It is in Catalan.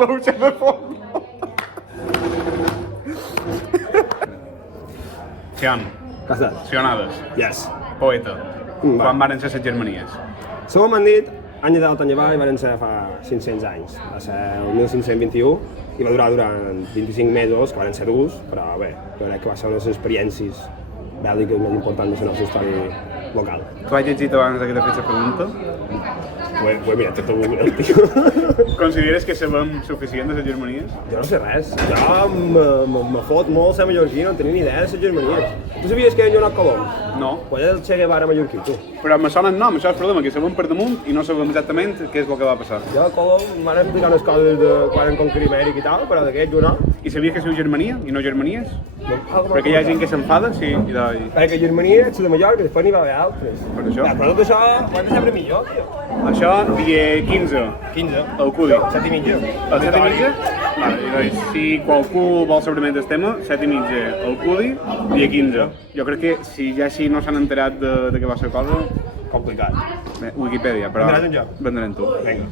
la lucha de fondo. Sion. Casat. Sionades. Yes. Poeta. Va. Quan van ser les Germanies? Segons m'han dit, any de dalt, any avall, van ser fa 500 anys. Va ser el 1521 i va durar durant 25 mesos, que van ser durs, però bé, jo crec que va ser una de les experiències bèl·liques més importants de la nostra història local. Tu has llegit abans que t'he fet la pregunta? Ho he mirat tot a Google, tio. Consideres que sabem suficient de les Germanies? Jo no sé res. Jo me fot molt ser mallorquí, no tenia ni idea de les Germanies. Tu sabies que hi ha Joanot Colom? No. Pues és el Che Guevara mallorquí, tu. Però me sona el nom, això és el problema, que sabem per damunt i no sabem exactament què és el que va passar. Jo a Colom m'han explicat unes coses de quan han conquerit Amèrica i tal, però d'aquest Joanot... I sabies que es diu Germania i no Germanies? Perquè hi ha gent que s'enfada, sí. Perquè Germania és de Mallorca, després n'hi va haver altres. Per això? Ja, però tot això ho hem de saber millor, tio. Això, dia 15. 15. El Cudi. 7 i mitja. El 7 i mitja? Vale, i doncs, si qualcú vol saber més del tema, 7 i mitja, el Cudi, dia 15. Jo crec que si ja així no s'han enterat de què va ser cosa... Complicat. Bé, Wikipedia, però... Vendràs en jo? Vendré en tu. Vinga.